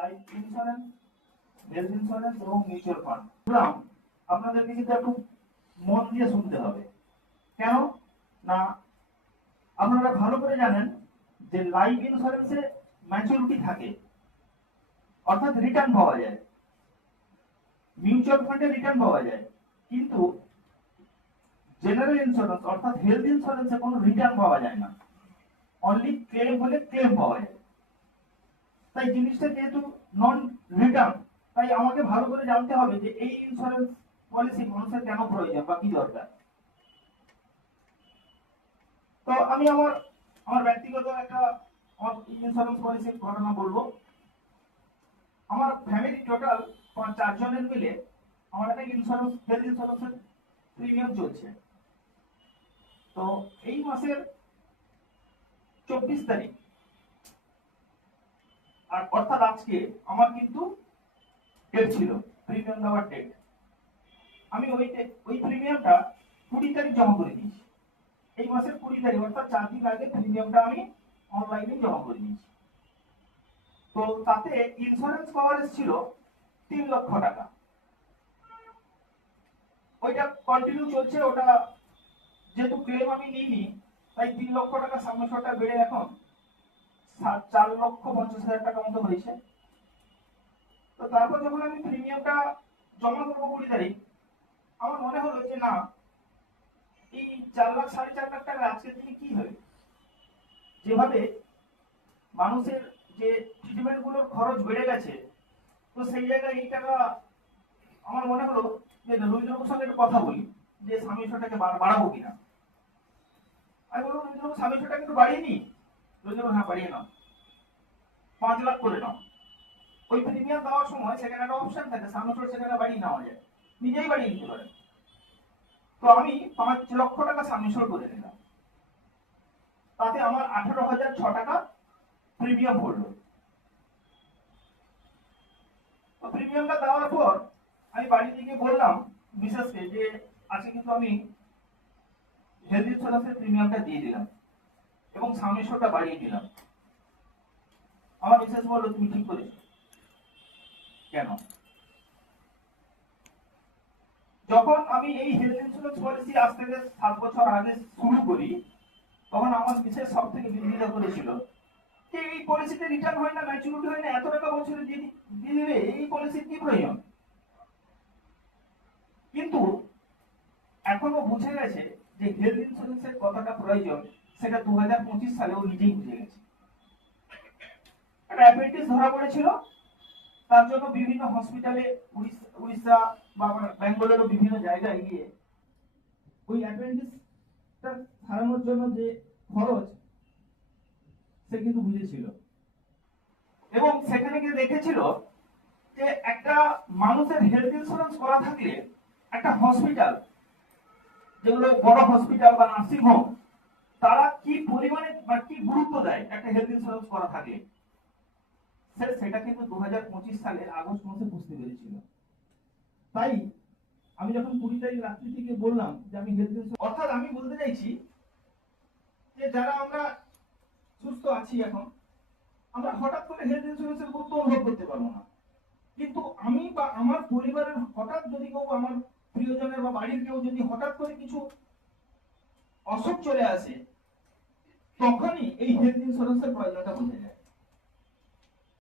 Life insurance, health insurance এবং mutual fund. বললাম আপনাদেরকে কিন্তু একটু মন দিয়ে শুনতে হবে। কেন না, আপনারা ভালো করে জানেন যে লাইফ ইন্স্যুরেন্সে ম্যাচুরিটি থাকে, অর্থাৎ রিটার্ন পাওয়া যায়। মিউচুয়াল ফান্ডে রিটার্ন পাওয়া যায়, কিন্তু জেনারেল ইন্স্যুরেন্স অর্থাৎ হেলথ ইন্স্যুরেন্সে কোনো রিটার্ন পাওয়া যায় না, অনলি ক্লেম হলে ক্লেম পাওয়া যায়। তাই জিনিসটা যেহেতু নন রিটার্ন, তাই আমাকে ভালো করে জানতে হবে যে এই ইন্স্যুরেন্স পলিসি মানুষের কেন প্রয়োজন বা কি দরকার। তো আমি আমার আমার ব্যক্তিগত একটা ইন্স্যুরেন্স পলিসির ঘটনা বলবো। আমার ফ্যামিলি টোটাল 4 জনের মিলে আমার একটা ইন্স্যুরেন্স, হেলথ ইন্স্যুরেন্সের প্রিমিয়াম চলছে। তো এই মাসের 24 তারিখ, আর অর্থাৎ আজকে আমার কিন্তু ডেট ছিল, প্রিমিয়াম দেওয়ার ডেট। আমি ওই প্রিমিয়ামটা 20 তারিখ জমা করে দিয়েছি। এই মাসের 20 তারিখ অর্থাৎ 4 দিন আগে প্রিমিয়ামটা আমি অনলাইনে জমা করে দিয়েছি। তো তাতে ইন্স্যুরেন্স কভারেজ ছিল 3 লক্ষ টাকা। ওইটা কন্টিনিউ চলছে। ওটা যেহেতু ক্লেম আমি নিইনি, তাই 3 লক্ষ টাকা সাবমিশনটা বেড়ে এখন 4,50,000 টাকা মতো হয়েছে। তো তারপর যখন আমি প্রিমিয়ামটা জমা করবো 20 তারিখ, আমার মনে হলো যে না, এই 4 লাখ 4.5 লাখ টাকা আজকের দিনে কি হবে। যেভাবে মানুষের যে ট্রিটমেন্ট গুলোর খরচ বেড়ে গেছে, তো সেই জায়গায় এই টাকা আমার মনে হলো যে রবীন্দ্রবাবুর সঙ্গে একটু কথা বলি যে সাবমিশনটাকে বাড়াবো কিনা। আমি বললাম, রবীন্দ্রবাবু সাবমিশনটাকে একটু বাড়িয়ে নি। রবীন্দ্রবাবু হ্যাঁ বাড়িয়ে নাও, 5 লাখ করে নাও। ওই প্রিমিয়াম দেওয়ার সময় সেখানে একটা অপশন থাকে, সাবমিশন সেখানে বাড়িয়ে নেওয়া যায়, নিজেই বাড়িয়ে নিতে পারেন। তো আমি 5 লক্ষ টাকা সাবমিশন করে নিলাম। তাতে আমার 18,006 টাকা প্রিমিয়াম পড়লো। তো প্রিমিয়ামটা দেওয়ার পর আমি বাড়িতে গিয়ে বললাম মিসেসকে যে আজকে কিন্তু আমি হেলথ ইন্স্যুরেন্সের প্রিমিয়ামটা দিয়ে দিলাম এবং সাবমিশনটা বাড়িয়ে দিলাম। আমার মিসেস বললো, তুমি ঠিক করেছো। কেন? যখন আমি এই হেলথ ইন্স্যুরেন্স পলিসি আজ থেকে 7 বছর আগে শুরু করি, তখন আমার মিসেস সব থেকে বিরোধিতা করেছিল যে এই পলিসিতে রিটার্ন হয় না, ম্যাচুরিটি হয় না, এত টাকা বছরে দিয়ে দিলে এই পলিসির কি প্রয়োজন। কিন্তু এখনো বুঝে গেছে যে হেলথ ইন্স্যুরেন্সের কতটা প্রয়োজন, সেটা 2025 সালে ও নিজেই বুঝে গেছে। একটা অ্যাপেন্ডিক্স ধরা পড়েছিল, তার জন্য বিভিন্ন হসপিটালে উড়িষ্যা বা ব্যাঙ্গালোরের বিভিন্ন জায়গায় গিয়ে ওই অ্যাপেন্ডিক্সটা সারানোর জন্য যে খরচ, সে কিন্তু বুঝেছিল এবং সেখানে গিয়ে দেখেছিল যে একটা মানুষের হেলথ ইন্স্যুরেন্স করা থাকলে একটা হসপিটাল, যেগুলো বড় হসপিটাল বা নার্সিং হোম, তারা কি পরিমাণে বা কি গুরুত্ব দেয় একটা হেলথ ইন্স্যুরেন্স করা থাকলে, সেটা কিন্তু 2025 সালের আগস্ট মাসে বুঝতে পেরেছিল। তাই আমি যখন 20 তারিখ রাত্রি থেকে বললাম যে আমি হেলথ ইন্স্যুরেন্স, অর্থাৎ আমি বলতে চাইছি যে যারা আমরা সুস্থ আছি এখন, আমরা হঠাৎ করে হেলথ ইন্স্যুরেন্সের গুরুত্ব অনুভব করতে পারবো না, কিন্তু আমি বা আমার পরিবারের হঠাৎ যদি কেউ, আমার প্রিয়জনের বা বাড়ির কেউ যদি হঠাৎ করে কিছু অসুখ চলে আসে, তখনই এই হেলথ ইন্স্যুরেন্সের প্রয়োজনটা বুঝে যায়।